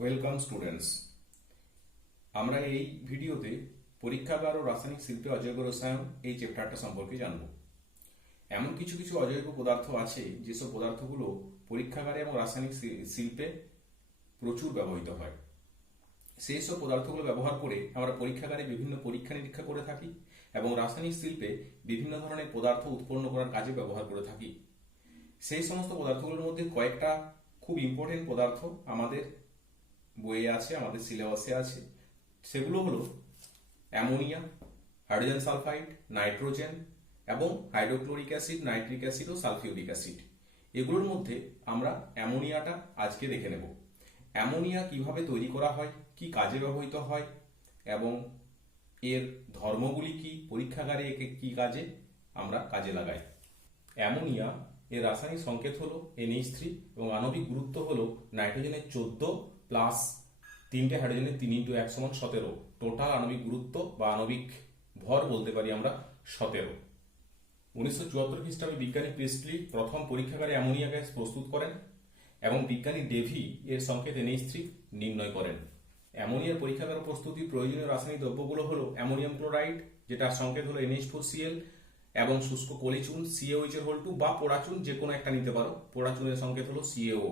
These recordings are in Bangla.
Welcome students. আমরা এই ভিডিওতে পরীক্ষাগার ও রাসায়নিক শিল্পে অজৈব রসায়ন এই চ্যাপ্টারটা সম্পর্কে জানব। এমন কিছু কিছু অজৈব পদার্থ আছে যেসব পদার্থগুলো পরীক্ষাগারে এবং রাসায়নিক শিল্পে প্রচুর ব্যবহৃত হয়। সেই সব পদার্থগুলো ব্যবহার করে আমরা পরীক্ষাগারে বিভিন্ন পরীক্ষা নিরীক্ষা করে থাকি এবং রাসায়নিক শিল্পে বিভিন্ন ধরনের পদার্থ উৎপন্ন করার কাজে ব্যবহার করে থাকি। সেই সমস্ত পদার্থগুলোর মধ্যে কয়েকটা খুব ইম্পর্টেন্ট পদার্থ আমাদের বইয়ে আছে, আমাদের সিলেবাসে আছে। সেগুলো হলো অ্যামোনিয়া, হাইড্রোজেন সালফাইড, নাইট্রোজেন এবং হাইড্রোক্লোরিক অ্যাসিড, নাইট্রিক অ্যাসিড ও সালফিউরিক অ্যাসিড। এগুলোর মধ্যে আমরা অ্যামোনিয়াটা আজকে দেখে নেব। অ্যামোনিয়া কিভাবে তৈরি করা হয়, কি কাজে ব্যবহৃত হয় এবং এর ধর্মগুলি কি, পরীক্ষাগারে একে কি কাজে আমরা কাজে লাগাই। অ্যামোনিয়া এর রাসায়নিক সংকেত হলো NH3 এবং আণবিক গুরুত্ব হলো নাইট্রোজেনের 14 প্লাস 3টে হাইড্রোজেনের 3 × 1 = 17। টোটাল আণবিক গুরুত্ব বা আণবিক ভর বলতে পারি আমরা 17। 1974 খ্রিস্টাব্দে বিজ্ঞানী প্রিস্টলি প্রথম পরীক্ষাগারে অ্যামোনিয়া গ্যাস প্রস্তুত করেন এবং বিজ্ঞানী ডেভি এর সংকেত NH3 নির্ণয় করেন। অ্যামোনিয়ার পরীক্ষাগার প্রস্তুতির প্রয়োজনীয় রাসায়নিক দ্রব্যগুলো হলো অ্যামোনিয়াম ক্লোরাইড, যেটার সংকেত হলো NH4Cl, এবং শুষ্ক কলিচুন CaOH বা পোড়াচুন, যে কোনো একটা নিতে পারো। পোড়াচুনের সংকেত হলো CaO।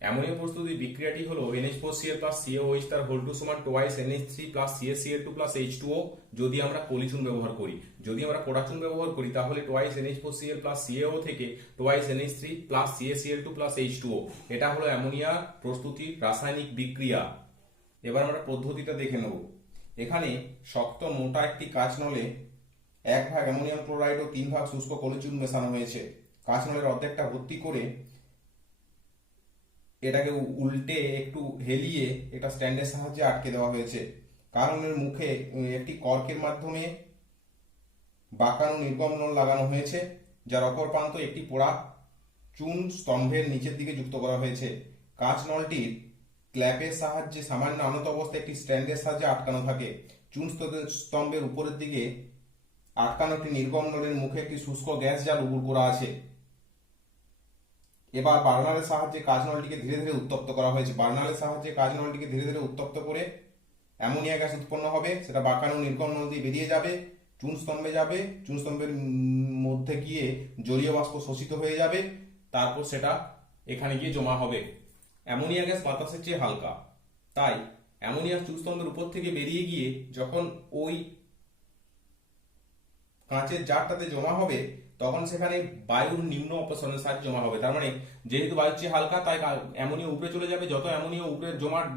অ্যামোনিয়া প্রস্তুতির বিক্রিয়াটি হলো NH4Cl + CaOH তার হোল টু সমান টুয়াইস NH3 + CaCl2 + H2O যদি আমরা কলিচুন ব্যবহার করি। যদি আমরা পোড়াচুন ব্যবহার করি তাহলে টুয়াইস NH4Cl + CaO থেকে টুয়াইস NH3 + CaCl2 + H2O। এটা হলো অ্যামোনিয়া প্রস্তুতির রাসায়নিক বিক্রিয়া। এবার আমরা পদ্ধতিটা দেখে নেব। এখানে শক্ত মোটা একটি কাঁচ নলে 1 ভাগ অ্যামোনিয়াম ক্লোরাইড ও 3 ভাগ শুষ্ক কলিচুন মেশানো হয়েছে। কাঁচ নলের অর্ধেকটা ভর্তি করে এটাকে উল্টে একটু হেলিয়ে একটা স্ট্যান্ডের সাহায্যে আটকে দেওয়া হয়েছে। কারণের মুখে একটি কর্কের মাধ্যমে বাঁকানো নির্গম নল লাগানো হয়েছে, যার অপর প্রান্ত একটি পোড়া চুন স্তম্ভের নিচের দিকে যুক্ত করা হয়েছে। কাঁচ নলটির ক্ল্যাপের সাহায্যে সামান্য আনত অবস্থায় একটি স্ট্যান্ডের সাহায্যে আটকানো থাকে। চুন স্তম্ভের উপরের দিকে আটকানো একটি নির্গম নলের মুখে একটি শুষ্ক গ্যাস জাল উবুড় করা আছে। এবার বার্নারের সাহায্যে কাঁচ নলটিকে ধীরে ধীরে উত্তপ্ত করা হয়েছে। বার্নারের সাহায্যে কাঁচ নলটিকে ধীরে ধীরে উত্তপ্ত করে অ্যামোনিয়া গ্যাস উৎপন্ন হবে। সেটা বাঁকানো নির্গম নল দিয়ে বেরিয়ে যাবে, চুন স্তম্ভে যাবে, চুন স্তম্ভের মধ্যে গিয়ে জলীয় বাষ্প শোষিত হয়ে যাবে, তারপর সেটা এখানে গিয়ে জমা হবে। অ্যামোনিয়া গ্যাস বাতাসের চেয়ে হালকা, তাই অ্যামোনিয়া চুন স্তম্ভের উপর থেকে বেরিয়ে গিয়ে যখন ওই কাঁচের জারটাতে জমা হবে তখন সেখানে বায়ুর নিম্ন অপসারণের সাহায্যে জমা হবে। তার মানে যেহেতু বায়ুর চেয়ে হালকা, তাই অ্যামোনিয়া উপরে চলে যাবে। যত অ্যামোনিয়া উপরে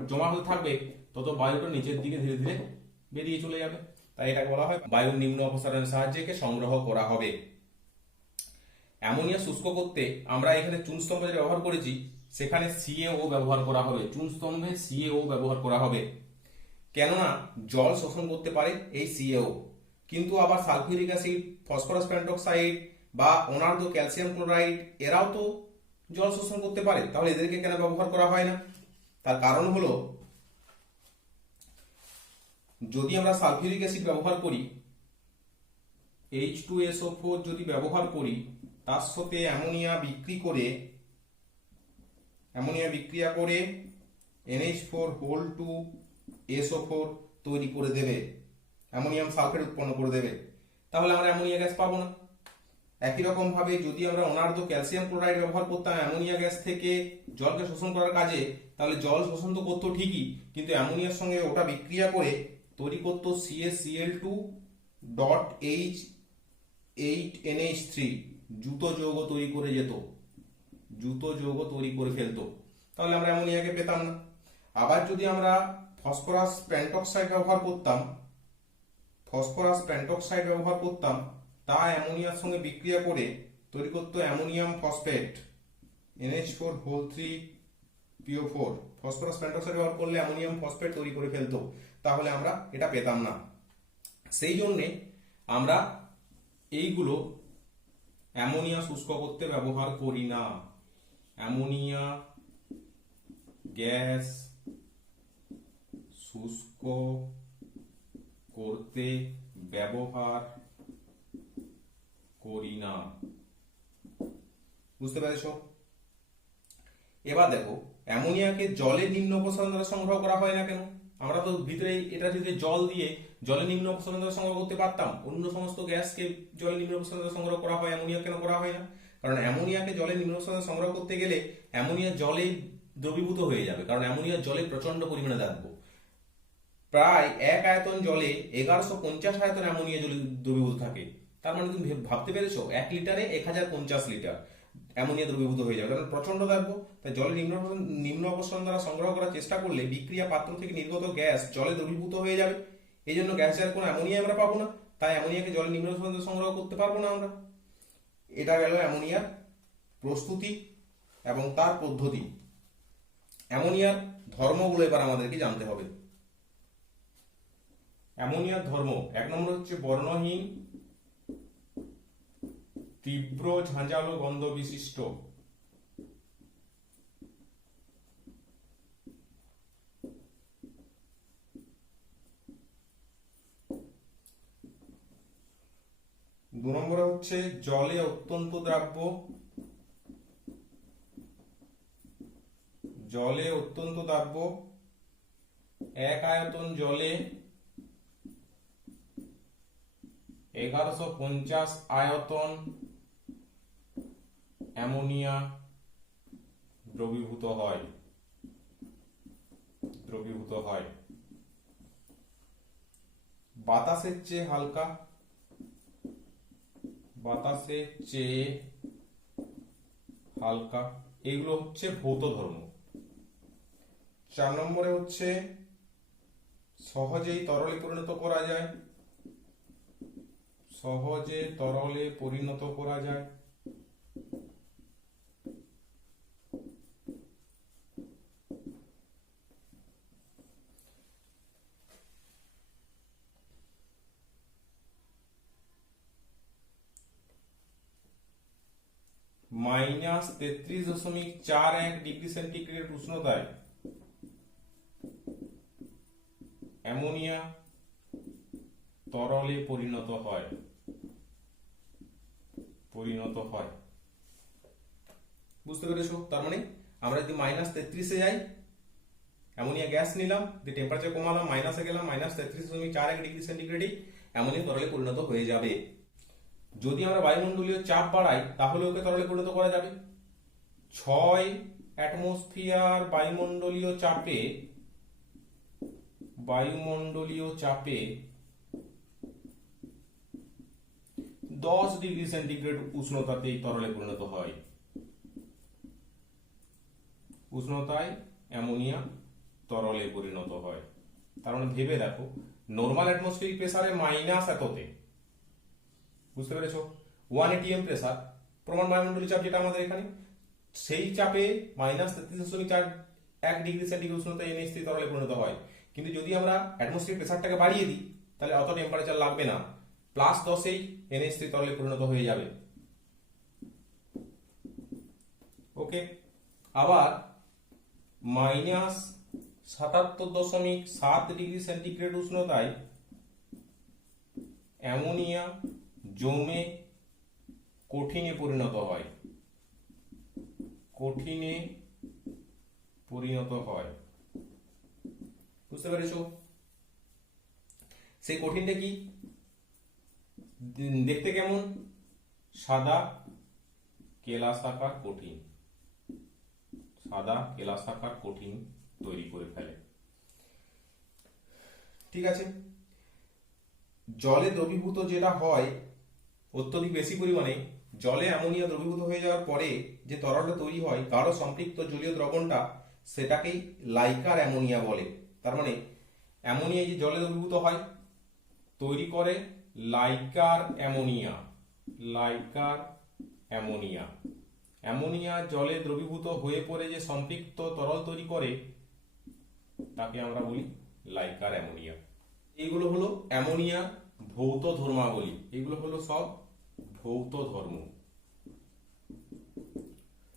জমা হতে থাকবে তত বায়ুটা নিচের দিকে ধীরে ধীরে বেরিয়ে চলে যাবে। তাই এটাকে বলা হয় বায়ুর নিম্ন অপসারণের সাহায্যে একে সংগ্রহ করা হবে। অ্যামোনিয়া শুষ্ক করতে আমরা এখানে চুন স্তম্ভ যেটা ব্যবহার করেছি সেখানে CaO ব্যবহার করা হবে। চুন স্তম্ভে CaO ব্যবহার করা হবে, কেননা জল শোষণ করতে পারে এই CaO। কিন্তু আবার সালফিউরিক অ্যাসিড, ফসফরাস পেন্টক্সাইড বা অনার্দ্র ক্যালসিয়াম ক্লোরাইড এরাও তো জল শোষণ করতে পারে, তাহলে এদেরকে কেন ব্যবহার করা হয় না? তার কারণ হলো, যদি আমরা সালফিউরিক অ্যাসিড ব্যবহার করি, H2SO4 যদি ব্যবহার করি, তার সাথে অ্যামোনিয়া বিক্রিয়া করে NH4 তৈরি করে দেবে, অ্যামোনিয়াম সালফেট উৎপন্ন করে দেবে। তাহলে আমরা অ্যামোনিয়া গ্যাস পাবো না। একই রকম ভাবে যদি আমরা অনার্দ্র ক্যালসিয়াম ক্লোরাইড ব্যবহার করতাম অ্যামোনিয়া গ্যাস থেকে জলকে শোষণ করার কাজে, তাহলে জল শোষণ তো করতো ঠিকই, কিন্তু অ্যামোনিয়ার সঙ্গে ওটা বিক্রিয়া করে তৈরি করতো CaCl2.H8NH3, যুত যৌগ তৈরি করে যেত, যুত যৌগ তৈরি করে ফেলতো। তাহলে আমরা অ্যামোনিয়াকে পেতাম না। আবার যদি আমরা ফসফরাস পেন্টক্সাইড ব্যবহার করতাম, তা অ্যামোনিয়ার সঙ্গে বিক্রিয়া করে তৈরি করতো ammonium phosphate NH4 phosphorus pentoxide ব্যবহার করলে অ্যামোনিয়াম ফসফেট তৈরি করে ফেলতো, তাহলে আমরা এটা পেতাম না। সেই জন্যে আমরা এইগুলো অ্যামোনিয়া শুষ্ক করতে ব্যবহার করি না। অ্যামোনিয়া গ্যাস শুষ্ক করতে ব্যবহার করি না। বুঝতে পেরেছ? এবার দেখো অ্যামোনিয়াকে জলের নিম্ন অপসারণ দ্বারা সংগ্রহ করা হয় না কেন? আমরা তো ভিতরে এটা যদি জল দিয়ে জলের নিম্ন অপসারণ দ্বারা সংগ্রহ করতে পারতাম, অন্য সমস্ত গ্যাসকে জলের নিম্ন অপসারণ দ্বারা সংগ্রহ করা হয়, অ্যামোনিয়া কেন করা হয় না? কারণ অ্যামোনিয়াকে জলের নিম্ন অপসারণ দ্বারা সংগ্রহ করতে গেলে অ্যামোনিয়া জলে দ্রবীভূত হয়ে যাবে, কারণ অ্যামোনিয়া জলে প্রচন্ড পরিমাণে দ্রাব্য। প্রায় 1 আয়তন জলে 1150 আয়তন অ্যামোনিয়া জলে দ্রবীভূত থাকে। তার মানে তুমি ভাবতে পেরেছো 1 লিটারে 1050 লিটার অ্যামোনিয়া দ্রবীভূত হয়ে যাবে, কারণ প্রচন্ড দ্রাব্য। তাই জলে নিম্ন অপসারণ দ্বারা সংগ্রহ করার চেষ্টা করলে বিক্রিয়া পাত্র থেকে নির্গত গ্যাস জলে দ্রবীভূত হয়ে যাবে। এই জন্য গ্যাসের কোনো অ্যামোনিয়া আমরা পাবো না, তাই অ্যামোনিয়াকে জলে নিম্ন অপসারণ দ্বারা সংগ্রহ করতে পারবো না আমরা। এটা গেল অ্যামোনিয়ার প্রস্তুতি এবং তার পদ্ধতি। অ্যামোনিয়ার ধর্মগুলো এবার আমাদেরকে জানতে হবে। অ্যামোনিয়ার ধর্ম 1 নম্বর হচ্ছে বর্ণহীন, তীব্র ঝাঁঝালো গন্ধ বিশিষ্ট। 2 নম্বরে হচ্ছে জলে অত্যন্ত দ্রাব্য, জলে অত্যন্ত দ্রাব্য। 1 আয়তন জলে 1150 আয়তন অ্যামোনিয়া দ্রবীভূত হয়। বাতাসের চেয়ে হালকা, এগুলো হচ্ছে ভৌত ধর্ম। 4 নম্বরে হচ্ছে সহজেই তরলে পরিণত করা যায়, -33.41 ডিগ্রি সেন্টিগ্রেড উষ্ণতায় অ্যামোনিয়া তরলে পরিণত হয়। বুঝতে পেরেছো? তার মানে আমরা যদি -33-এ যাই, অ্যামোনিয়া গ্যাস নিলাম, দিয়ে টেম্পারেচার কমালাম, মাইনাসে গেলাম, -33.41 ডিগ্রি সেন্টিগ্রেডে অ্যামোনিয়া তরলে পরিণত হয়ে যাবে। যদি আমরা বায়ুমণ্ডলীয় চাপ বাড়াই তাহলে ওকে তরলে পরিণত করা যাবে। 6 অ্যাটমসফিয়ার বায়ুমণ্ডলীয় চাপে 10 ডিগ্রি সেন্টিগ্রেড উষ্ণতাতেই তরলে পরিণত হয়। উষ্ণতায় অ্যামোনিয়া তরলে পরিণত হয়। তার মানে ভেবে দেখো, নর্মাল অ্যাটমসফিয়ারিক প্রেসারে মাইনাস এততে, বুঝতে পেরেছো, 1 atm প্রেসার, প্রমাণ বায়ুমণ্ডলীয় চাপ যেটা আমাদের এখানে, সেই চাপে -33.41 ডিগ্রি সেন্টিগ্রেড উষ্ণতায় NH3 তরলে পরিণত হয়। কিন্তু যদি আমরা অ্যাটমসফিয়ারিক প্রেসারটাকে বাড়িয়ে দিই তাহলে অত টেম্পারেচার লাগবে না, +10এই NH3 তরলে পরিণত হয়ে যাবে। ওকে, আবার -77.7 ডিগ্রি সেন্টিগ্রেড উষ্ণতায় অ্যামোনিয়া জমে কঠিনে পরিণত হয়। বুঝতে পেরেছো? সেই কঠিনটা কি, দেখতে কেমন? সাদা কেলাসাকার কঠিন তৈরি করে ফেলে। ঠিক আছে, জলে দ্রবীভূত যেটা হয় অত্যধিক বেশি পরিমাণে, জলে অ্যামোনিয়া দ্রবীভূত হয়ে যাওয়ার পরে যে তরলটা তৈরি হয় গাঢ় সম্পৃক্ত জলীয় দ্রবণটা, সেটাকেই লাইকার অ্যামোনিয়া বলে। তার মানে অ্যামোনিয়া যে জলে দ্রবীভূত হয় তৈরি করে লাইকার অ্যামোনিয়া। অ্যামোনিয়া জলে দ্রবীভূত হয়ে পড়ে যে সম্পৃক্ত তরল তৈরি করে তাকে আমরা বলি লাইকার অ্যামোনিয়া। এইগুলো হলো অ্যামোনিয়া ভৌত ধর্মাবলী, এগুলো হলো সব ভৌত ধর্ম।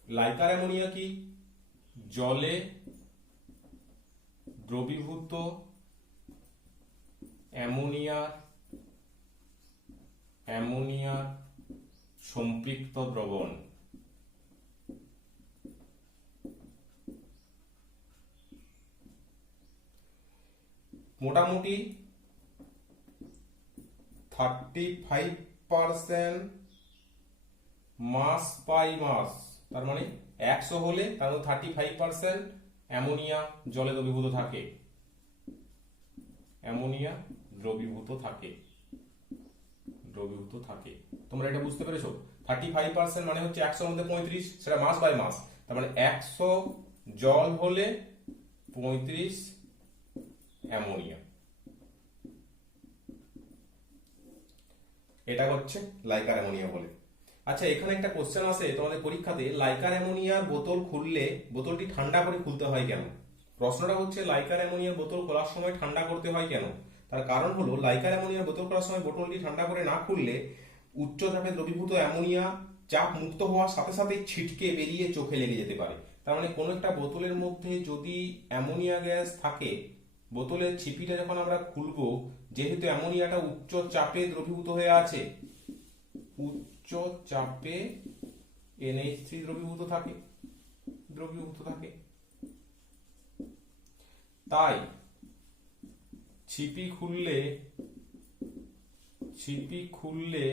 লাইকার অ্যামোনিয়া কি? জলে দ্রবীভূত অ্যামোনিয়ার সম্পৃক্ত দ্রবণ। মোটামুটি 35% মাস বাই মাস, তার মানে 100 হলে তার মধ্যে 35% অ্যামোনিয়া জলে দ্রবীভূত থাকে, অ্যামোনিয়া দ্রবীভূত থাকে। তোমরা এটা বুঝতে পেরেছো? 35% মানে হচ্ছে 100 মধ্যে 35, সেটা মাস বাই মাস, তার মানে 100 জল হলে 35 অ্যামোনিয়া। এটা হচ্ছে লাইকার অ্যামোনিয়া বলে। আচ্ছা, এখানে একটা কোশ্চেন আসে তোমাদের পরীক্ষাতে, লাইকার অ্যামোনিয়ার বোতল খুললে বোতলটি ঠান্ডা করে খুলতে হয় কেন? প্রশ্নটা হচ্ছে লাইকার অ্যামোনিয়ার বোতল খোলার সময় ঠান্ডা করতে হয় কেন? তার কারণ হলো লাইকার অ্যামোনিয়ার বোতল খোলার সময় বোতলটি ঠান্ডা করে না খুললে উচ্চ চাপে দ্রবীভূত অ্যামোনিয়া চাপ মুক্ত হওয়ার সাথে সাথে ছিটকে বেরিয়ে চোখে লেগে যেতে পারে। তার মানে কোনো একটা বোতলের মধ্যে যদি অ্যামোনিয়া গ্যাস থাকে, বোতলের ছিপিটা যখন আমরা খুলবো, যেহেতু অ্যামোনিয়াটা উচ্চ চাপে দ্রবীভূত হয়ে আছে, উচ্চ চাপে NH3 দ্রবীভূত থাকে, তাই ছিপি খুললে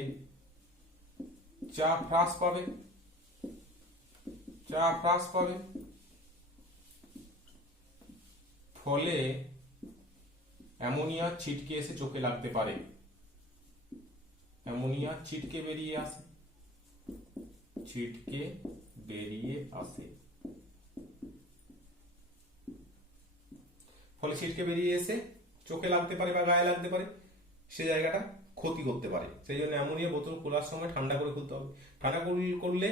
চাপ হ্রাস পাবে, ফলে অ্যামোনিয়া ছিটকে এসে চোখে লাগতে পারে, অ্যামোনিয়া ছিটকে বেরিয়ে আসে, ফলে ছিটকে বেরিয়ে এসে চোখে লাগতে পারে বা গায়ে লাগতে পারে, সে জায়গাটা ক্ষতি করতে পারে। সেই জন্য অ্যামোনিয়া বোতল খোলার সময় ঠান্ডা করে খুলতে হবে। ঠান্ডা করলে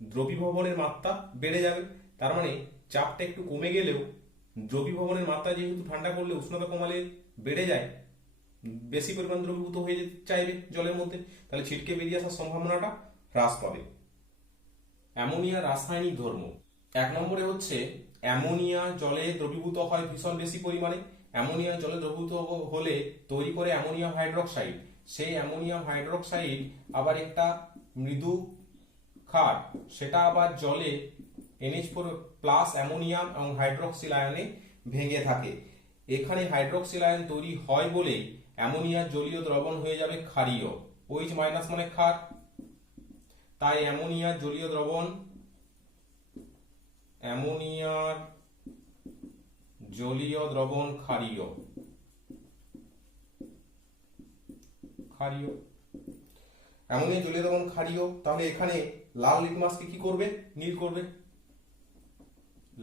দ্রবীভবনের মাত্রা বেড়ে যাবে, তার মানে চাপটা একটু কমে গেলেও দ্রবীভবনের মাত্রা যেহেতু ঠান্ডা করলে উষ্ণতা কমালে বেড়ে যায়, বেশি পরিমাণ দ্রবীভূত হয়ে যেতে চাইবে জলের মধ্যে, তাহলে ছিটকে বেরিয়ে আসার সম্ভাবনাটা হ্রাস পাবে। অ্যামোনিয়া রাসায়নিক ধর্ম 1 নম্বরে হচ্ছে অ্যামোনিয়া জলে দ্রবীভূত হয় ভীষণ বেশি পরিমাণে। অ্যামোনিয়া জলে দ্রবীভূত হলে তৈরি করে অ্যামোনিয়াম হাইড্রোক্সাইড। সেই অ্যামোনিয়াম হাইড্রোক্সাইড আবার একটা মৃদু ক্ষার, সেটা আবার জলে NH4 প্লাস অ্যামোনিয়াম এবং হাইড্রোক্সিল আয়নে ভেঙে থাকে। এখানে হাইড্রোক্সিল আয়ন তৈরি হয় বলে অ্যামোনিয়ার জলীয় দ্রবণ হয়ে যাবে ক্ষারীয়। OH মাইনাস মানে ক্ষার, তাই অ্যামোনিয়ার জলীয় দ্রবণ, ক্ষারীয়। অ্যামোনিয়া জলীয় দ্রবণ ক্ষারীয়, তাহলে এখানে লাল লিটমাসকে কি করবে? নীল করবে।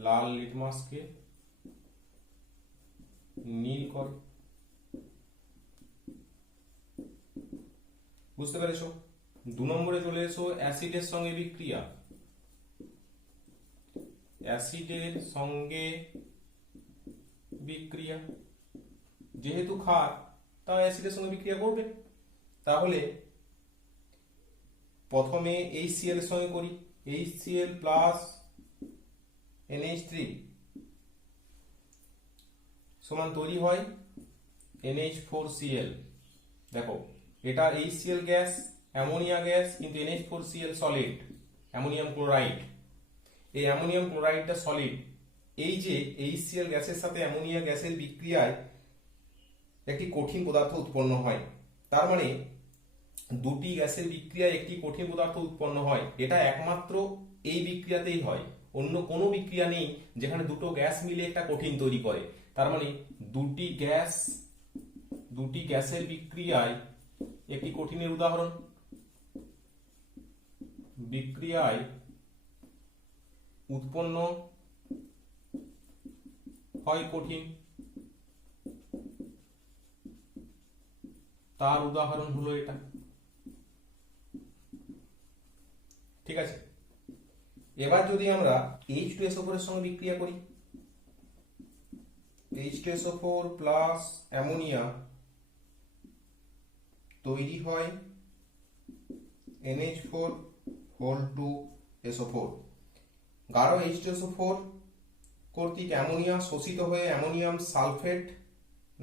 লাল লিটমাসকে নীল করে। বুঝতে পেরেছো? 2 নম্বরে চলে এসো অ্যাসিডের সঙ্গে বিক্রিয়া। যেহেতু ক্ষার, তাই অ্যাসিডের সঙ্গে বিক্রিয়া করবে। তাহলে প্রথমে HCl এর সঙ্গে করি, HCl প্লাস NH3 সমান তৈরি হয় NH4Cl। দেখো, এটা HCl গ্যাস, অ্যামোনিয়া গ্যাস, কিন্তু NH4Cl সলিড, অ্যামোনিয়াম ক্লোরাইড। এই অ্যামোনিয়াম ক্লোরাইডটা সলিড। এই যে HCl গ্যাসের সাথে অ্যামোনিয়া গ্যাসের বিক্রিয়ায় একটি কঠিন পদার্থ উৎপন্ন হয়। তার মানে দুটি গ্যাসের বিক্রিয়ায় একটি কঠিন পদার্থ উৎপন্ন হয়। এটা একমাত্র এই বিক্রিয়াতেই হয়, অন্য কোনো বিক্রিয়া নেই যেখানে দুটো গ্যাস মিলে একটা কঠিন তৈরি করে। তার মানে দুটি গ্যাসের বিক্রিয়ায় একটি কঠিনের উদাহরণ, বিক্রিয়ায় উৎপন্ন হয় কঠিন, তার উদাহরণ হলো এটা। ঠিক আছে, এবার যদি আমরা H2SO4 এর সঙ্গে বিক্রিয়া করি, H2SO4 প্লাস অ্যামোনিয়া তৈরি হয় NH4 গাঢ় H2SO4 কর্তৃক অ্যামোনিয়া শোষিত হয়ে অ্যামোনিয়াম সালফেট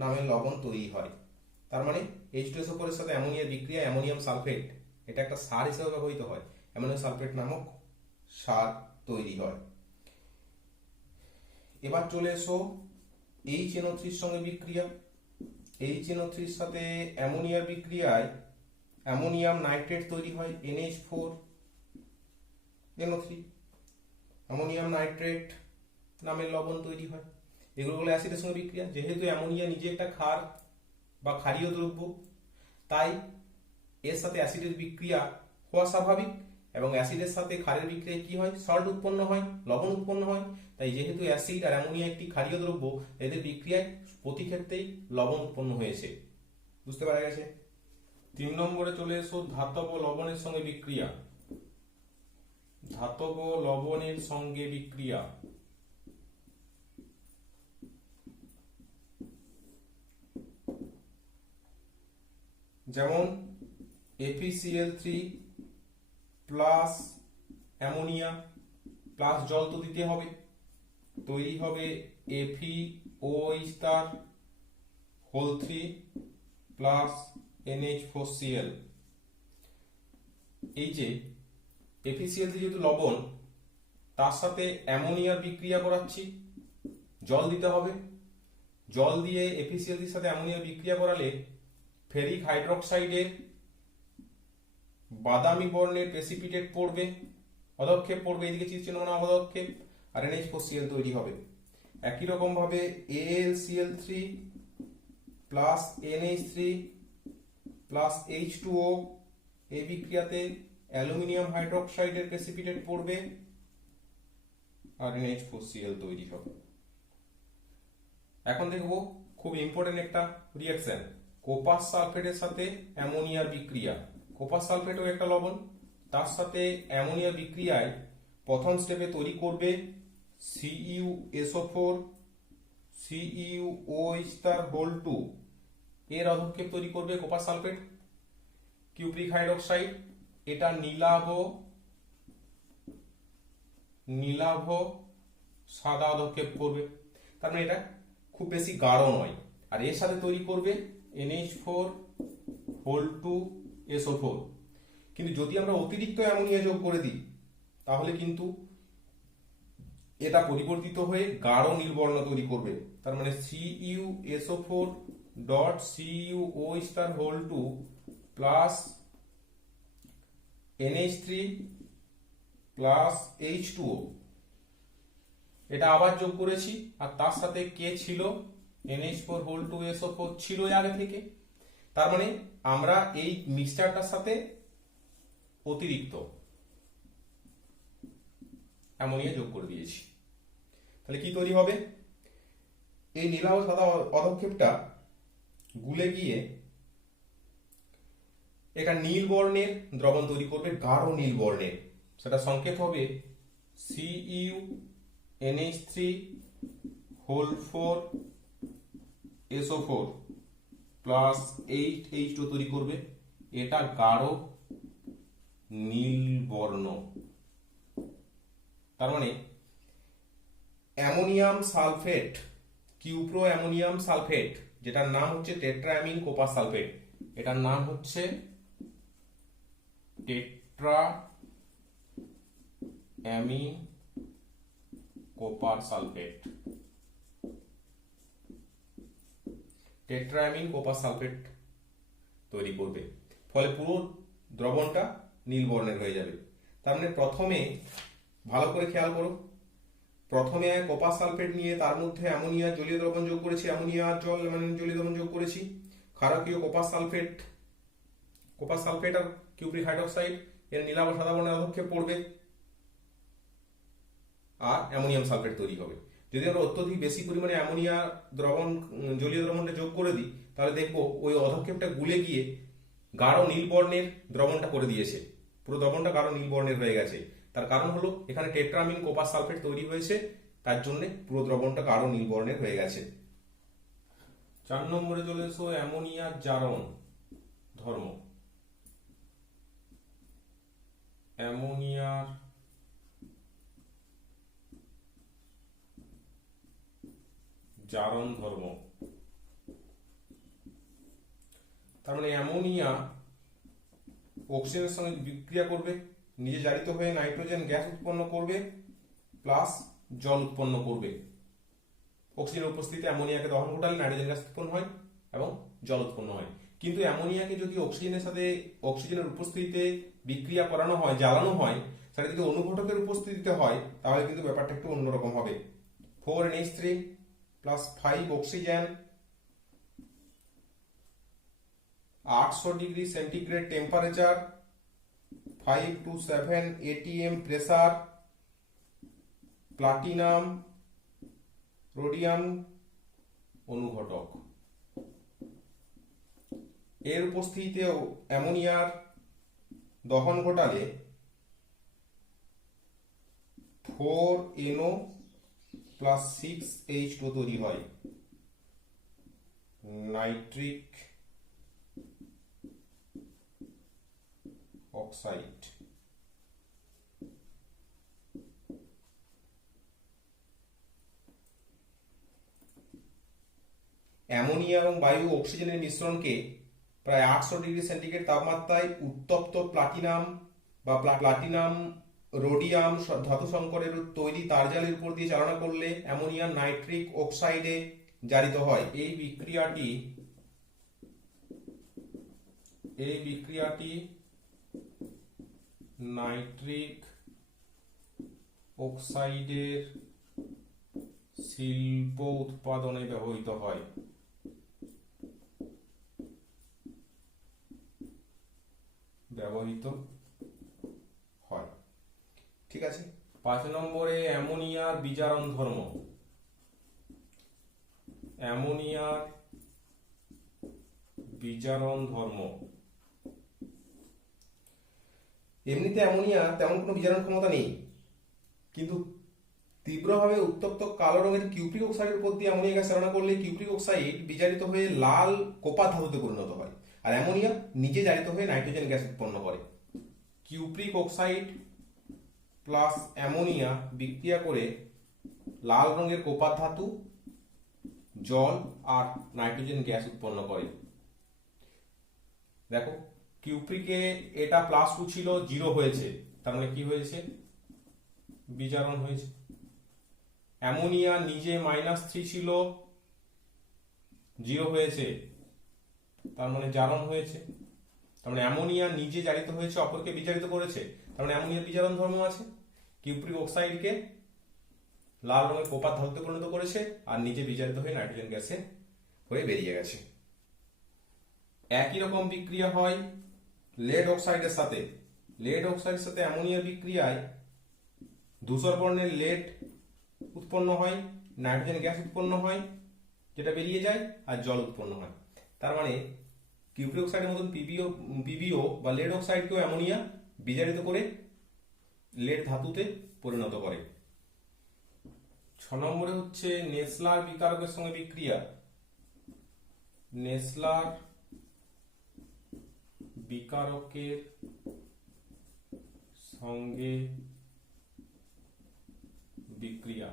নামে লবণ তৈরি হয়। তার মানে H2SO4 এর সাথে অ্যামোনিয়া বিক্রিয়া অ্যামোনিয়াম সালফেট, এটা একটা সার হিসেবে ব্যবহৃত হয়, অ্যামোনিয়াম সালফেট নামক সার তৈরি হয়। এবার চলে এসো HNO3 সঙ্গে বিক্রিয়া, HNO3 সাথে অ্যামোনিয়ার বিক্রিয়ায় অ্যামোনিয়াম নাইট্রেট তৈরি হয়, NH4NO3, অ্যামোনিয়াম নাইট্রেট নামের লবণ তৈরি হয়। এগুলো হলো অ্যাসিডের সঙ্গে বিক্রিয়া। যেহেতু অ্যামোনিয়া নিজে একটা ক্ষার বা ক্ষারীয় দ্রব্য, তাই এর সাথে অ্যাসিডের বিক্রিয়া হওয়া স্বাভাবিক, এবং অ্যাসিডের সাথে ক্ষারের বিক্রিয়ায় কি হয়, সল্ট উৎপন্ন হয়, লবণ উৎপন্ন হয়। তাই যেহেতু অ্যাসিড আর অ্যামোনিয়া একটি ক্ষারীয় দ্রব্য, এদের বিক্রিয়ায় প্রতি ক্ষেত্রেই লবণ উৎপন্ন হয়েছে। বুঝতে পারা গেছে? 3 নম্বরে চলে এসো ধাতব লবণের সঙ্গে বিক্রিয়া। ধাতব লবণের সঙ্গে বিক্রিয়া, যেমন FeCl3 প্লাস অ্যামোনিয়া প্লাস জল তো দিতে হবে, তৈরি হবে FeO3 প্লাস NH4Cl। এই যে FeCl3 যেহেতু লবণ, তার সাথে অ্যামোনিয়ার বিক্রিয়া করাচ্ছি, জল দিতে হবে। জল দিয়ে FeCl3 এর সাথে অ্যামোনিয়ার বিক্রিয়া করালে ফেরিক হাইড্রোক্সাইডের বাদামি বর্ণের প্রেসিপিটেট পড়বে, অধক্ষেপ পড়বে, এদিকে চিহ্ন মানে অধক্ষেপ, আর NH4Cl তৈরি হবে। একই রকম ভাবে AlCl3 plus NH3 plus H2O, এই বিক্রিয়াতে অ্যালুমিনিয়াম হাইড্রোক্সাইডের প্রেসিপিটেট পড়বে আর NH4Cl তৈরি হবে। এখন দেখব খুব ইম্পর্টেন্ট একটা রিঅ্যাকশন, কপার সালফেটের সাথে অ্যামোনিয়ার বিক্রিয়া। কপার সালফেটও একটা লবণ, তার সাথে অ্যামোনিয়া বিক্রিয়ায় প্রথম স্টেপে তৈরি করবে CuSO4 CuOH2, এর অধক্ষেপ তৈরি করবে কপার সালফেট। কিউপ্রিক হাইড্রোক্সাইড, এটা নীলাভ সাদা অধক্ষেপ করবে, তার মানে এটা খুব বেশি গাঢ় নয়। আর এর সাথে তৈরি করবে NH4 কিন্তু যদি আমরা অতিরিক্ত অ্যামোনিয়া যোগ করে দিই, তাহলে কিন্তু এটা পরিবর্তিত হয়ে গাঢ় নীলবর্ণ তৈরি করবে। তার মানে CuSO4.CuOH2 plus NH3 plus H2O, এটা আবার যোগ করেছি, আর তার সাথে কে ছিল, NH4.2SO4 ছিল আগে থেকে। তার মানে আমরা এই মিক্সচারটার সাথে অতিরিক্ত অ্যামোনিয়া যোগ করে দিয়েছি। তাহলে কি তৈরি হবে, এই নীলাভ সাদা অধক্ষেপটা গুলে গিয়ে এটা নীল বর্ণের দ্রবণ তৈরি করবে, গাঢ় নীল বর্ণের। সেটা সংকেত হবে CuNH3 4SO4 প্লাস 8H2 তৈরি করবে, এটা গাঢ় নীল বর্ণ। তার মানে অ্যামোনিয়াম সালফেট, কিউপ্রো অ্যামোনিয়াম সালফেট, যেটার নাম হচ্ছে টেট্রাঅ্যামিন কপার সালফেট, এটার নাম হচ্ছে tetraammine copper sulphate. Tetraammine copper sulphate তৈরি করবে, ফলে পুরো দ্রবণটা নীল বর্ণের হয়ে যাবে। তার মানে প্রথমে ভালো করে খেয়াল করো, প্রথমে কপার সালফেট নিয়ে তার মধ্যে অ্যামোনিয়া জলীয় দ্রবণ যোগ করেছি, অ্যামোনিয়া আর জল মানে জলীয় দ্রবণ যোগ করেছি, ক্ষারকীয় কপার সালফেট আর কিউপ্রিক হাইড্রোক্সাইড, এর নীলাভ সাদা বর্ণের অধক্ষেপ পড়বে আর অ্যামোনিয়াম সালফেট তৈরি হবে। যদি আমরা অত্যধিক বেশি পরিমাণে অ্যামোনিয়া দ্রবণ জলীয় দ্রবণটা যোগ করে দিই, তাহলে দেখবো ওই অধক্ষেপটা গুলে গিয়ে গাঢ় নীল বর্ণের দ্রবণটা করে দিয়েছে, পুরো দ্রবণটা গাঢ় নীল বর্ণের হয়ে গেছে। তার কারণ হলো এখানে টেট্রামিন কপার সালফেট তৈরি হয়েছে, তার জন্য পুরো দ্রবণটা গাঢ় নীল বর্ণের হয়ে গেছে। 4 নম্বরে চলে এসো অ্যামোনিয়ার জারণ ধর্ম। অ্যামোনিয়ার জারণ ধর্ম, তার মানে অ্যামোনিয়া অক্সিজেনের সঙ্গে বিক্রিয়া করবে, নিজে জারিত হয়ে নাইট্রোজেন গ্যাস উৎপন্ন করবে প্লাস জল উৎপন্ন করবে। অক্সিজেনের উপস্থিতিতে অ্যামোনিয়াকে দহন ঘটালে নাইট্রোজেন গ্যাস উৎপন্ন হয় এবং জল উৎপন্ন হয়। কিন্তু অ্যামোনিয়াকে যদি অক্সিজেনের সাথে অক্সিজেনের উপস্থিতিতে বিক্রিয়া করানো হয়, জ্বালানো হয়, সেটা যদি অনুঘটকের উপস্থিতিতে হয় তাহলে কিন্তু ব্যাপারটা একটু অন্যরকম হবে। 4NH3 plus 5 oxygen, 800 degree centigrade temperature, 5 to 7 atm pressure, platinum rhodium অনুঘটক, এর উপস্থিতিতে অ্যামোনিয়ার দহন ঘটালে 4NO প্লাস 6H2 তৈরি হয়, নাইট্রিক অক্সাইড। অ্যামোনিয়া এবং বায়ু অক্সিজেনের মিশ্রণকে প্রায় 800 ডিগ্রি সেন্টিগ্রেড তাপমাত্রায় উত্তপ্ত প্লাটিনাম বা প্লাটিনাম রোডিয়াম ধাতু সংকরের তৈরি তারজালের উপর দিয়ে চালনা করলে অ্যামোনিয়া নাইট্রিক অক্সাইডে জারিত হয়। এই বিক্রিয়াটি নাইট্রিক অক্সাইডের শিল্প উৎপাদনে ব্যবহৃত হয়। ঠিক আছে। 5 নম্বরে অ্যামোনিয়ার বিজারণ ধর্ম। অ্যামোনিয়ার বিজারণ ধর্ম। এমনিতে অ্যামোনিয়া তেমন কোনো বিজারণ ক্ষমতা নেই, কিন্তু তীব্রভাবে উত্তপ্ত কালো রঙের কিউপ্রিক অক্সাইডের উপর দিয়ে অ্যামোনিয়া গ্যাস চালনা করলে কিউপ্রিক অক্সাইড বিজারিত হয়ে লাল কোপা ধাতুতে পরিণত হয়, আর অ্যামোনিয়া নিজে জারিত হয়ে নাইট্রোজেন গ্যাস উৎপন্ন করে। কিউপ্রিক অক্সাইড প্লাস অ্যামোনিয়া বিক্রিয়া করে লাল রঙের কোপার ধাতু, জল আর নাইট্রোজেন গ্যাস উৎপন্ন করে। দেখো কিউপ্রিকে এটা +2 ছিল, 0 হয়েছে, তার মানে কি হয়েছে? বিজারণ হয়েছে। অ্যামোনিয়া নিজে -3 ছিল, 0 হয়েছে, তার মানে জারণ হয়েছে। তার মানে অ্যামোনিয়া নিজে জারিত হয়েছে, অপরকে বিজারিত করেছে, তার মানে অ্যামোনিয়ার বিজারণ ধর্ম আছে। কিউপ্রিক অক্সাইডকে লাল রঙের কোপার ধাতুতে পরিণত করেছে আর নিজে বিজারিত হয়ে নাইট্রোজেন গ্যাসে হয়ে বেরিয়ে গেছে। একই রকম বিক্রিয়া হয় লেড অক্সাইডের সাথে। লেড অক্সাইডের সাথে অ্যামোনিয়ার বিক্রিয়ায় ধূসর বর্ণের লেড উৎপন্ন হয়, নাইট্রোজেন গ্যাস উৎপন্ন হয় যেটা বেরিয়ে যায়, আর জল উৎপন্ন হয়। তার মানে কিউপ্রিক অক্সাইডের মতন পিবিও বা লেড অক্সাইডকেও অ্যামোনিয়া বিজারিত করে লেড ধাতুতে পরিণত করে। 6 নম্বরে হচ্ছে নেসলার বিকারকের সঙ্গে বিক্রিয়া। নেসলার বিকারকের সঙ্গে বিক্রিয়া।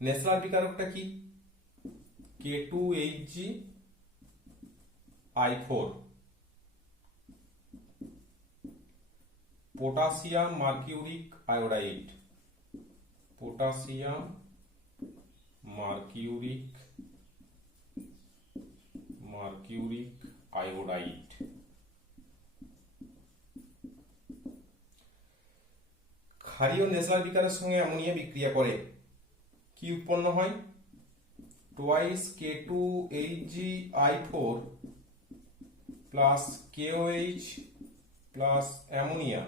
নেসলার বিকারকটা কি? K2HgI4 potassium mercuric iodide, potassium mercuric iodide. ক্ষারীয় নেসলার বিকারের সঙ্গে অ্যামোনিয়া বিক্রিয়া করে কি উৎপন্ন হয়? Twice K2HgI4 plus KOH plus ammonia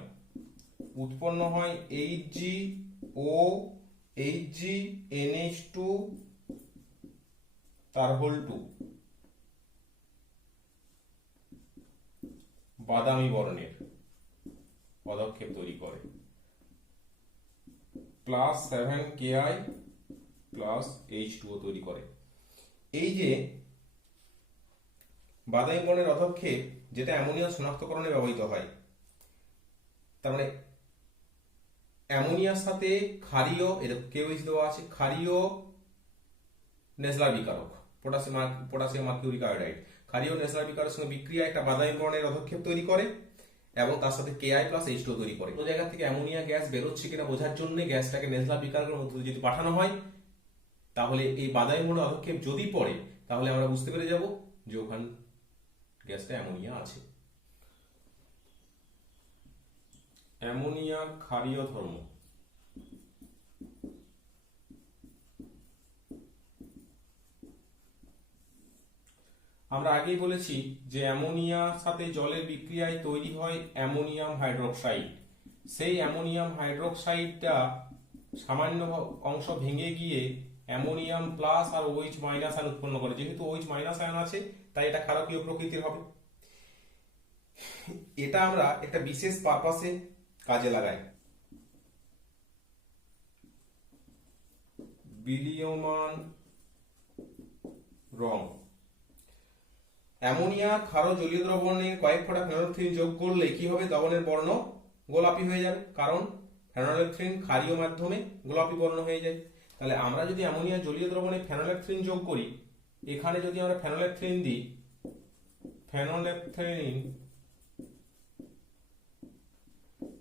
উৎপন্ন হয় HgOHgNH2 তার হোল 2 বাদামি বর্ণের পদক্ষেপ তৈরি করে, প্লাস 7Ki প্লাস H2O তৈরি করে। এই যে বাদামি বর্ণের অধক্ষেপ যেটা অ্যামোনিয়া শনাক্তকরণে ব্যবহৃত হয়, তার মানে অ্যামোনিয়ার সাথে ক্ষারীয়, এরকম KOH দেওয়া আছে, ক্ষারীয় নেসলার বিকারক পটাশিয়াম মার্কিউরিক আয়োডাইড, ক্ষারীয় নেসলার বিকারের সঙ্গে বিক্রিয়া একটা বাদামি বর্ণের অধক্ষেপ তৈরি করে এবং তার সাথে Ki প্লাস H2O তৈরি করে। তো জায়গা থেকে অ্যামোনিয়া গ্যাস বেরোচ্ছে কিনা বোঝার জন্য গ্যাসটাকে নেসলার বিকারকের মধ্যে যদি পাঠানো হয়, তাহলে এই বাদামি বর্ণ অধক্ষেপ যদি পড়ে তাহলে আমরা বুঝতে পেরে যাব যে ওখানে গ্যাসটা অ্যামোনিয়া আছে। অ্যামোনিয়ার ক্ষারীয় ধর্ম। আমরা আগেই বলেছি যে অ্যামোনিয়ার সাথে জলের বিক্রিয়ায় তৈরি হয় অ্যামোনিয়াম হাইড্রোক্সাইড। সেই অ্যামোনিয়াম হাইড্রোক্সাইডটা সামান্য অংশ ভেঙে গিয়ে অ্যামোনিয়াম প্লাস আর OH মাইনাস আয়ন উৎপন্ন করে। যেহেতু OH মাইনাস আয়ন আছে তাই এটা ক্ষারকীয় প্রকৃতির হবে। এটা আমরা একটা বিশেষ পারপাসে কাজে লাগাই। বিলীয়মান রং। অ্যামোনিয়া ক্ষার জলীয় দ্রবণে কয়েক ফোঁটা ফেনোলেফথ্রিন যোগ করলে কি হবে? দ্রবণের বর্ণ গোলাপি হয়ে যাবে, কারণ ফেনোলেফথ্রিন ক্ষারীয় মাধ্যমে গোলাপি বর্ণ হয়ে যায়। তাহলে আমরা যদি অ্যামোনিয়া জলীয় দ্রবণে ফেনোলেফথ্রিন যোগ করি, এখানে যদি আমরা ফেনোলেফথ্রিন দিই, ফেনোলেফথ্রিন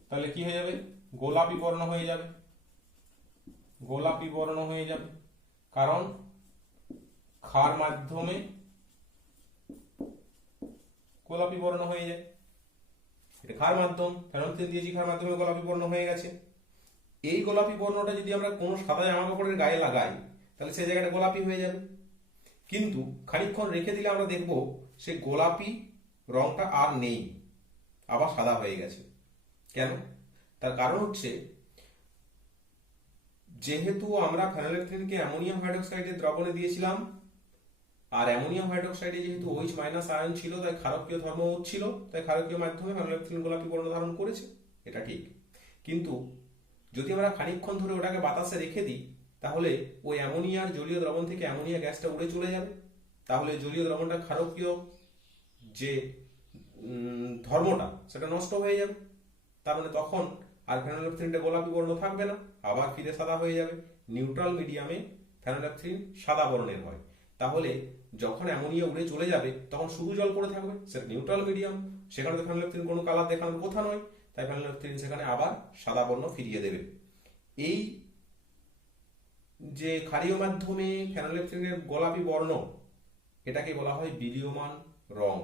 তাহলে কি হয়ে যাবে? গোলাপি বর্ণ হয়ে যাবে, গোলাপি বর্ণ হয়ে যাবে, কারণ ক্ষার মাধ্যমে গোলাপি বর্ণ হয়ে যায়। এটা ক্ষার মাধ্যম, ফেনোলেফথ্রিন দিয়েছি ক্ষার মাধ্যমে গোলাপি বর্ণ হয়ে গেছে। এই গোলাপি বর্ণটা যদি আমরা কোনো সাদা জামা কাপড়ের গায়ে লাগাই তাহলে সেই জায়গাটা গোলাপি হয়ে যাবে, কিন্তু খানিকক্ষণ রেখে দিলে আমরা দেখব সে গোলাপি রংটা আর নেই, আবার সাদা হয়ে গেছে। কেন? তার কারণ হচ্ছে যেহেতু আমরা ফেনোলেফথ্রিনকে অ্যামোনিয়াম হাইড্রোক্সাইডের দ্রবণে দিয়েছিলাম, আর অ্যামোনিয়াম হাইড্রোক্সাইডে যেহেতু OH মাইনাস আয়ন ছিল তাই ক্ষারকীয় ধর্ম ছিল, তাই ক্ষারকীয় মাধ্যমে ফেনোলেফথ্রিন গোলাপি বর্ণ ধারণ করেছে, এটা ঠিক। কিন্তু যদি আমরা খানিকক্ষণ ধরে ওটাকে বাতাসে রেখে দিই তাহলে ওই অ্যামোনিয়ার জলীয় দ্রবণ থেকে অ্যামোনিয়া গ্যাসটা উড়ে চলে যাবে, তাহলে জলীয় দ্রবণটা ক্ষারকীয় যে ধর্মটা সেটা নষ্ট হয়ে যাবে। তার মানে তখন আর ফেনোলেফথ্রিনটা গোলাপি বর্ণ থাকবে না, আবার ফিরে সাদা হয়ে যাবে। নিউট্রাল মিডিয়ামে ফেনোলেফথ্রিন সাদা বর্ণের হয়, তাহলে যখন অ্যামোনিয়া উড়ে চলে যাবে তখন শুধু জল পড়ে থাকবে, সেটা নিউট্রাল মিডিয়াম, সেখানে তো ফেনোলেফথ্রিন কোনো কালার দেখানোর কথা নয়, তাই ফেনোলেফথ্রিন সেখানে আবার সাদা বর্ণ ফিরিয়ে দেবে। এই যে ক্ষারীয় মাধ্যমে ফেনোলেফথ্রিনের গোলাপি বর্ণ, এটাকে বলা হয় বিলীয়মান রং।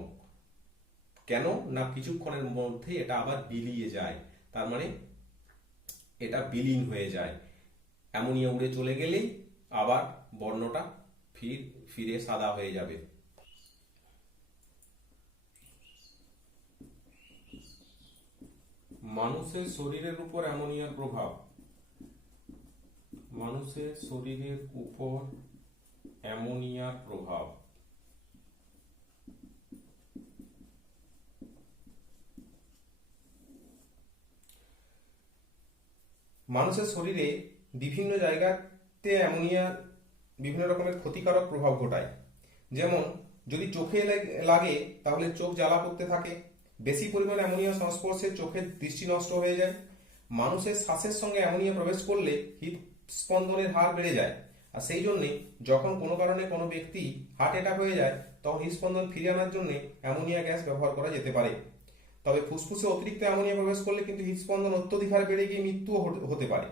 কেন না কিছুক্ষণের মধ্যে এটা আবার বিলিয়ে যায়, তার মানে এটা বিলীন হয়ে যায়। অ্যামোনিয়া উড়ে চলে গেলেই আবার বর্ণটা ফিরে সাদা হয়ে যাবে। মানুষের শরীরের উপর অ্যামোনিয়ার প্রভাব। মানুষের শরীরের উপর অ্যামোনিয়ার প্রভাব। মানুষের শরীরে বিভিন্ন জায়গাতে অ্যামোনিয়া বিভিন্ন রকমের ক্ষতিকারক প্রভাব ঘটায়। যেমন যদি চোখে লাগে তাহলে চোখ জ্বালা করতে থাকে, বেশি পরিমাণে অ্যামোনিয়া সংস্পর্শে চোখের দৃষ্টি নষ্ট হয়ে যায়। মানুষের শ্বাসের সঙ্গে অ্যামোনিয়া প্রবেশ করলে হৃদস্পন্দনের হার বেড়ে যায়, আর সেই জন্যে যখন কোনো কারণে কোনো ব্যক্তি হার্ট অ্যাটাক হয়ে যায় তখন হৃদস্পন্দন ফিরিয়ে আনার জন্য অ্যামোনিয়া গ্যাস ব্যবহার করা যেতে পারে। তবে ফুসফুসে অতিরিক্ত অ্যামোনিয়া প্রবেশ করলে কিন্তু হৃদস্পন্দন অত্যধিক হারে বেড়ে গিয়ে মৃত্যুও হতে পারে।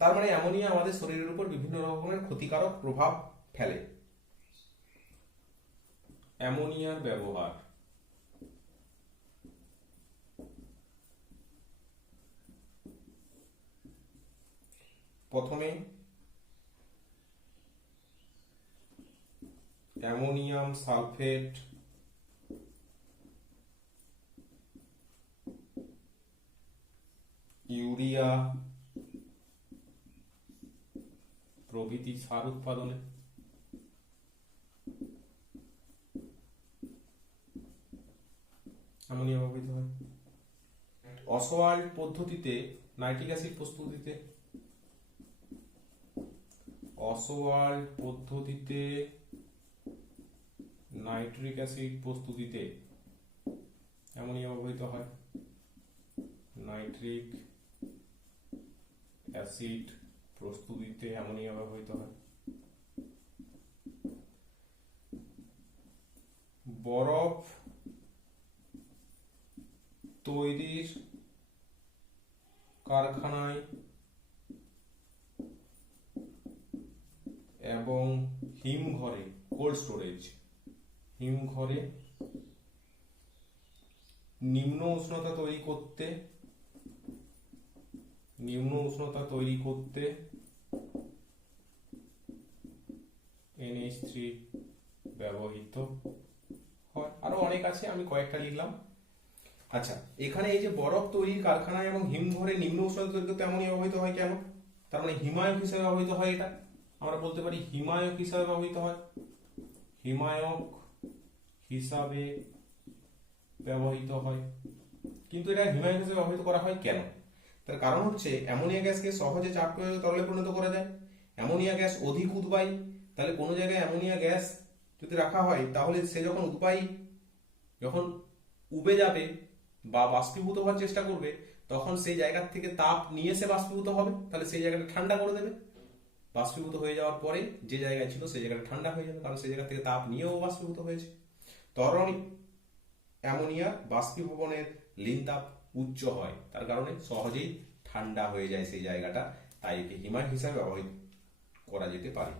তার মানে অ্যামোনিয়া আমাদের শরীরের উপর বিভিন্ন রকমের ক্ষতিকারক প্রভাব ফেলে। অ্যামোনিয়ার ব্যবহার। প্রথমে অ্যামোনিয়াম সালফেট, ইউরিয়া প্রভৃতি সার উৎপাদনে অ্যামোনিয়া ব্যবহৃত হয়। অসওয়াল্ড পদ্ধতিতে নাইট্রিক অ্যাসিড প্রস্তুতিতে, অসওয়াল্ড পদ্ধতিতে নাইট্রিক অ্যাসিড প্রস্তুতিতে অ্যামোনিয়া ব্যবহৃত হয়। নাইট্রিক অ্যাসিড প্রস্তুতিতে অ্যামোনিয়া ব্যবহৃত হয়। বরফ তৈরির কারখানায় এবং হিমঘরে কোল্ড স্টোরেজ, হিমঘরে নিম্ন উষ্ণতা তৈরি করতে NH3 ব্যবহৃত হয়। আরো অনেক আছে, আমি কয়েকটা লিখলাম। আচ্ছা, এখানে এই যে বরফ তৈরির কারখানায় এবং হিমঘরে নিম্ন উষ্ণতা তৈরি করতে অ্যামোনিয়া ব্যবহৃত হয় কেন? তার মানে হিমায়ক হিসেবে ব্যবহৃত হয়। এটা আমরা বলতে পারি হিমায়ক হিসাবে ব্যবহৃত হয়, হিমায়ক হিসাবে ব্যবহৃত হয়। কিন্তু এটা হিমায়ক হিসেবে ব্যবহৃত করা হয় কেন? তার কারণ হচ্ছে অ্যামোনিয়া গ্যাসকে সহজে চাপ প্রয়োগে তরলে পরিণত করা যায়। অ্যামোনিয়া গ্যাস অধিক উদ্বায়ী। তাহলে কোনো জায়গায় অ্যামোনিয়া গ্যাস যদি রাখা হয়, তাহলে সে যখন উবে যাবে বা বাষ্পীভূত হওয়ার চেষ্টা করবে, তখন সেই জায়গা থেকে তাপ নিয়ে সে বাষ্পীভূত হবে, তাহলে সেই জায়গাটা ঠান্ডা করে দেবে। বাষ্পীভূত হয়ে যাওয়ার পরে যে জায়গায় ছিল সেই জায়গাটা ঠান্ডা হয়ে যাবে, কারণ সেই জায়গা থেকে তাপ নিয়েও বাষ্পীভূত হয়েছে। তরল অ্যামোনিয়া বাষ্পীভবনের লিনতাপ উচ্চ হয়, তার কারণে সহজেই ঠান্ডা হয়ে যায় সেই জায়গাটা, তাই একে হিমায়ক হিসাবে ব্যবহৃত করা যেতে পারে।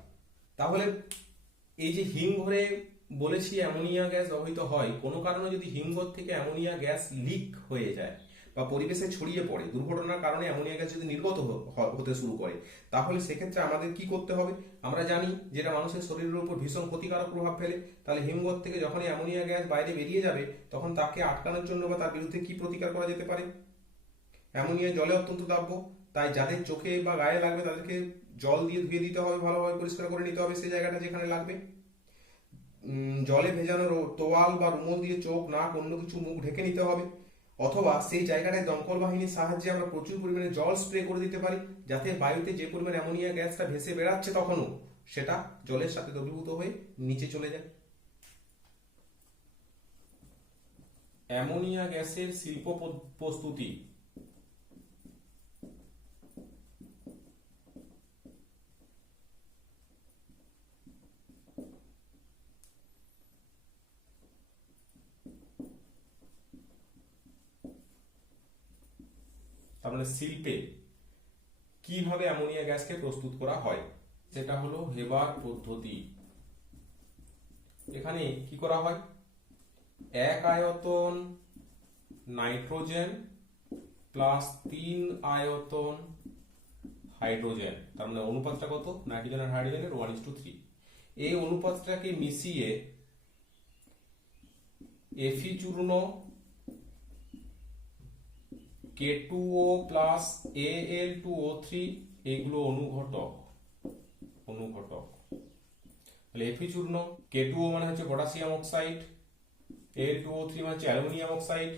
তাহলে এই যে হিমঘরে বলেছি অ্যামোনিয়া গ্যাস ব্যবহৃত হয়, কোনো কারণে যদি হিমঘর থেকে অ্যামোনিয়া গ্যাস লিক হয়ে যায় বা পরিবেশে ছড়িয়ে পড়ে, দুর্ঘটনার কারণে অ্যামোনিয়া গ্যাস যদি নির্গত হতে শুরু করে, তাহলে সেক্ষেত্রে আমাদের কি করতে হবে? আমরা জানি যেটা মানুষের শরীরের উপর ভীষণ ক্ষতিকারক প্রভাব ফেলে। তাহলে হিমঘর থেকে যখনই অ্যামোনিয়া গ্যাস বাইরে বেরিয়ে যাবে, তখন তাকে আটকানোর জন্য বা তার বিরুদ্ধে কি প্রতিকার করা যেতে পারে? অ্যামোনিয়া জলে অত্যন্ত দাহ্য, তাই যাদের চোখে বা গায়ে লাগবে তাদেরকে জল দিয়ে ধুয়ে দিতে হবে, ভালোভাবে পরিষ্কার করে নিতে হবে সেই জায়গাটা যেখানে লাগবে। জলে ভেজানো তোয়াল বা রুমাল দিয়ে চোখ, নাক, অন্য কিছু মুখ ঢেকে নিতে হবে। অথবা সেই জায়গাটায় দমকল বাহিনীর সাহায্যে আমরা প্রচুর পরিমাণে জল স্প্রে করে দিতে পারি, যাতে বায়ুতে যে পরিমাণ অ্যামোনিয়া গ্যাসটা ভেসে বেড়াচ্ছে তখনও সেটা জলের সাথে দ্রবীভূত হয়ে নিচে চলে যায়। অ্যামোনিয়া গ্যাসের শিল্প প্রস্তুতি। তাহলে শিল্পে কিভাবে অ্যামোনিয়া গ্যাসকে প্রস্তুত করা হয়, সেটা হলো হেবার পদ্ধতি। এখানে কি করা হয়? 1 আয়তন নাইট্রোজেন প্লাস 3 আয়তন হাইড্রোজেন, তার মানে অনুপাতটা কত? নাইট্রোজেন আর হাইড্রোজেনের 1:3। এই অনুপাতটাকে মিশিয়ে Fe চূর্ণ, K2O প্লাস Al2O3 এগুলো অনুঘটক। তাহলে Fe চূর্ণ, K2O মানে হচ্ছে পটাশিয়াম অক্সাইড, Al2O3 মানে হচ্ছে অ্যালুমিনিয়াম অক্সাইড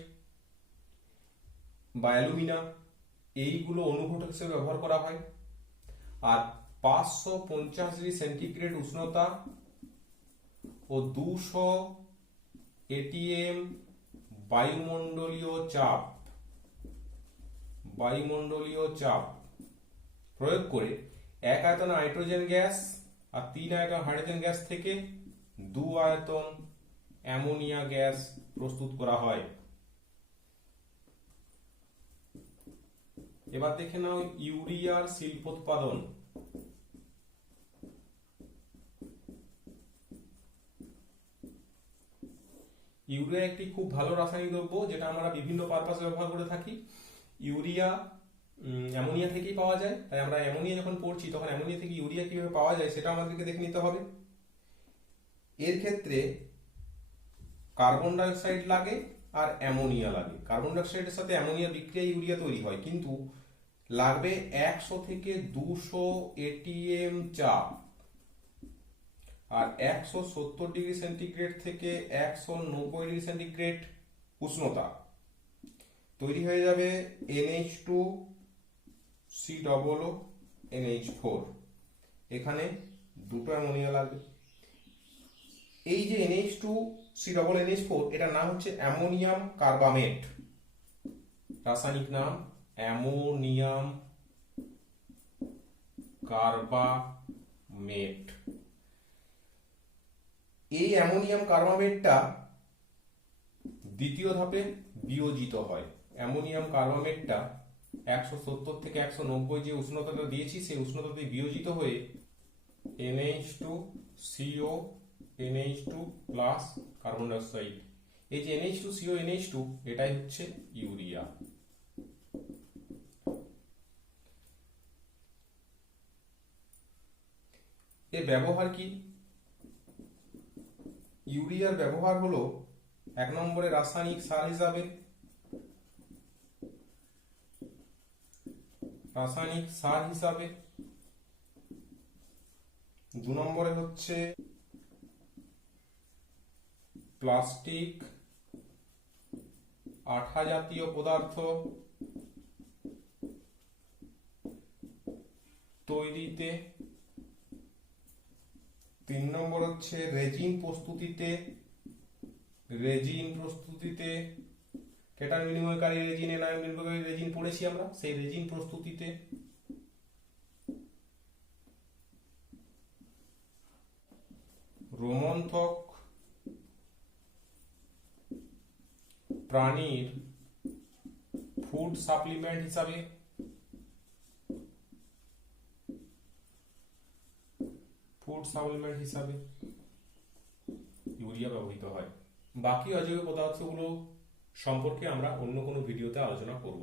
বা অ্যালুমিনা, এইগুলো অনুঘটক হিসেবে ব্যবহার করা হয়। আর 550 ডিগ্রি সেন্টিগ্রেড উষ্ণতা ও 200 atm বায়ুমণ্ডলীয় চাপ প্রয়োগ করে 1 আয়তন নাইট্রোজেন গ্যাস আর 3 আয়তন হাইড্রোজেন গ্যাস থেকে 2 আয়তন অ্যামোনিয়া গ্যাস প্রস্তুত করা হয়। এবার দেখে নাও ইউরিয়ার শিল্পোৎপাদন। ইউরিয়া একটি খুব ভালো রাসায়নিক দ্রব্য, যেটা আমরা বিভিন্ন পারপাসে ব্যবহার করে থাকি। ইউরিয়া অ্যামোনিয়া থেকেই পাওয়া যায়, তাই আমরা অ্যামোনিয়া যখন পড়ছি তখন অ্যামোনিয়া থেকে ইউরিয়া কিভাবে পাওয়া যায় সেটা আমাদেরকে দেখে নিতে হবে। এর ক্ষেত্রে কার্বন ডাইঅক্সাইড লাগে আর অ্যামোনিয়া লাগে। কার্বন ডাইঅক্সাইডের সাথে অ্যামোনিয়া বিক্রিয়ায় ইউরিয়া তৈরি হয়, কিন্তু লাগবে 100 থেকে 200 atm চাপ আর 170 ডিগ্রি সেন্টিগ্রেড থেকে 190 ডিগ্রি সেন্টিগ্রেড উষ্ণতা। তৈরি হয়ে যাবে NH2COO NH4। এখানে দুটো অ্যামোনিয়া লাগবে। এই যে NH2COONH4, এটার নাম হচ্ছে অ্যামোনিয়াম কার্বামেট। রাসায়নিক নাম অ্যামোনিয়াম কার্বামেট। এই অ্যামোনিয়াম কার্বামেটটা দ্বিতীয় ধাপে বিয়োজিত হয়। অ্যামোনিয়াম কার্বামেটটা 170 থেকে 190 যে উষ্ণতাটা দিয়েছি সেই উষ্ণতাতে বিয়োজিত হয়ে NH2 CO NH2 plus carbon dioxide. এই যে NH2 CO NH2 এটাই হচ্ছে ইউরিয়া। এর ব্যবহার কি? ইউরিয়ার ব্যবহার হলো 1 নম্বরে রাসায়নিক সার হিসাবে, দু নম্বরে হচ্ছে প্লাস্টিক আঠা জাতীয় পদার্থ তৈরিতে, 3 নম্বর হচ্ছে রেজিন প্রস্তুতিতে, কেটান বিনিময়কারী রেজিন, এনায়ন বিনিময়কারী রেজিন পড়েছি আমরা, সেই রেজিন প্রস্তুতিতে, রোমন্থক প্রাণীর ফুড সাপ্লিমেন্ট হিসাবে, ইউরিয়া ব্যবহৃত হয়। বাকি অজৈব পদার্থগুলো সম্পর্কে আমরা অন্য কোনো ভিডিওতে আলোচনা করব।